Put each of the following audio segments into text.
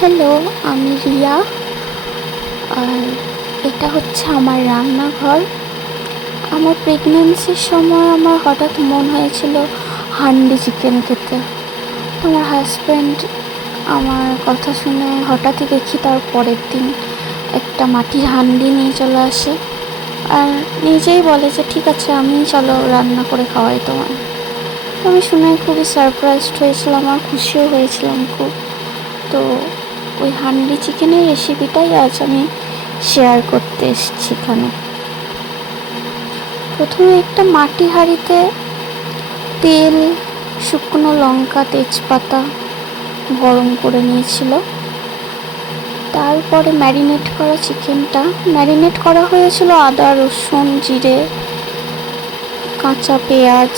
Hello, আমি রিয়া। আর এটা হচ্ছে আমার রান্নাঘর। আমার প্রেগন্যান্সির সময় আমার হঠাৎ মন হয়েছিল হান্ডি চিকেন খেতে। তো আমার হাজব্যান্ড আমার কথা শুনে হঠাৎই দেখি তার পরের দিন একটা মাটির হান্ডি নিয়ে চলে আসে আর নিজেই বলে যে ঠিক আছে, আমি চলো রান্না করে খাওয়াই তোমার। তো আমি শুনে খুবই সারপ্রাইজড হয়েছিলাম আর খুশিও হয়েছিলাম খুব। তো ওই হান্ডি চিকেনের রেসিপিটাই আজ আমি শেয়ার করতে এসেছি এখানে। প্রথমে একটা মাটি হাঁড়িতে তেল, শুকনো লঙ্কা, তেজপাতা গরম করে নিয়েছিল। তারপরে ম্যারিনেট করা চিকেনটা ম্যারিনেট করা হয়েছিল আদা, রসুন, জিরে, কাঁচা পেঁয়াজ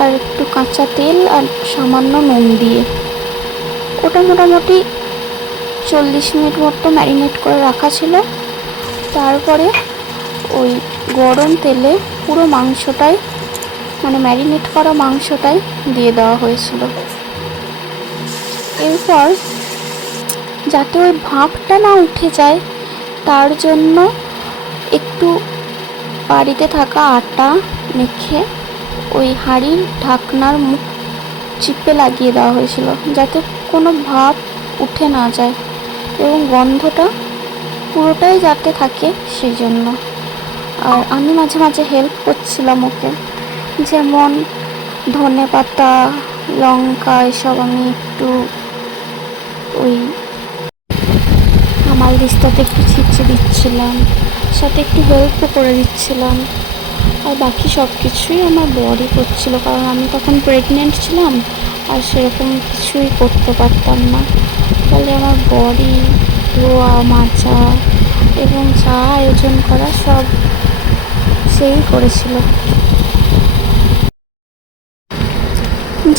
আর একটু কাঁচা তেল আর সামান্য নুন দিয়ে। ওটা মোটামুটি 40 মিনিট মতো ম্যারিনেট করে রাখা ছিল। তারপরে ওই গরম তেলে পুরো মাংসটাই, মানে ম্যারিনেট করা মাংসটাই দিয়ে দেওয়া হয়েছিল। এরপর যাতে ওই ভাপটা না উঠে যায় তার জন্য একটু বাড়িতে থাকা আটা মেখে ওই হাঁড়ির ঢাকনার মুখ চিপে লাগিয়ে দেওয়া হয়েছিল, যাতে কোনো ভাপ উঠে না যায় এবং গন্ধটা পুরোটাই যাতে থাকে সেই জন্য। আর আমি মাঝে মাঝে হেল্প করছিলাম ওকে, যেমন ধনে পাতা, লঙ্কা এসব আমি একটু ওই হামাল দিস্তাতে একটু ছিঁচে দিচ্ছিলাম, সাথে একটু হেল্পও করে দিচ্ছিলাম। আর বাকি সব কিছুই আমার বরই করছিল, কারণ আমি তখন প্রেগনেন্ট ছিলাম আর সেরকম কিছুই করতে পারতাম না। ফলে আমার বরই ধোয়া, মাজা এবং যা আয়োজন করা সব সেই করেছিল।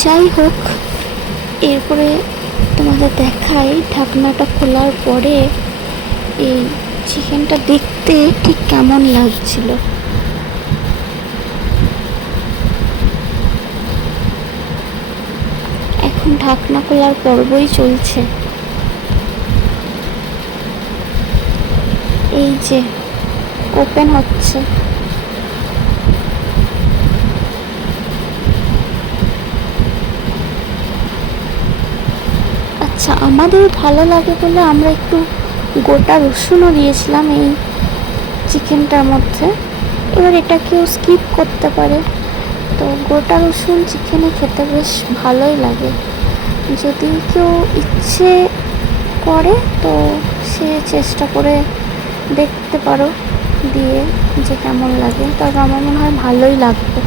যাই হোক, এরপরে তোমাদের দেখাই ঢাকনাটা খোলার পরে এই চিকেনটা দেখতে ঠিক কেমন লাগছিল। এখন ঢাকনা খোলার পর্বই চলছে। এই যে ওপেন হচ্ছে। আচ্ছা, আমাদের ভালো লাগে বলে আমরা একটু গোটা রসুনও দিয়েছিলাম এই চিকেনটার মধ্যে। এবার এটা কেউ স্কিপ করতে পারে। তো গোটা রসুন চিকেনে খেতে বেশ ভালোই লাগে। যদি কেউ ইচ্ছে করে তো সে চেষ্টা করে দেখতে পারো দিয়ে যে কেমন লাগে, তবে আমার মনে হয় ভালোই লাগবে।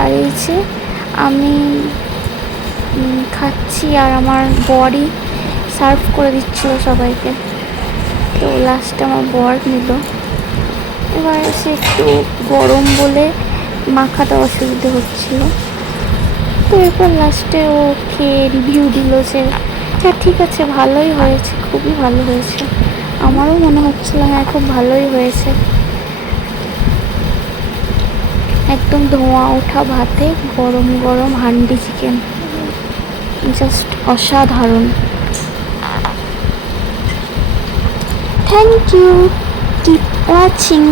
আর এই যে আমি খাচ্ছি আর আমার বরই সার্ভ করে দিচ্ছিল সবাইকে। তো লাস্টে আমার বর নিল। এবার সে একটু গরম বলে মাখাতে অসুবিধে হচ্ছিল। তো এরপর লাস্টে ও খেয়ে রিভিউ দিল যে হ্যাঁ ঠিক আছে, ভালোই হয়েছে, খুবই ভালো হয়েছে। আমারও মনে হচ্ছিল হ্যাঁ খুব ভালোই হয়েছে। একদম ধোঁয়া ওঠা ভাতে গরম গরম হান্ডি চিকেন, জাস্ট অসাধারণ। Thank you, keep watching.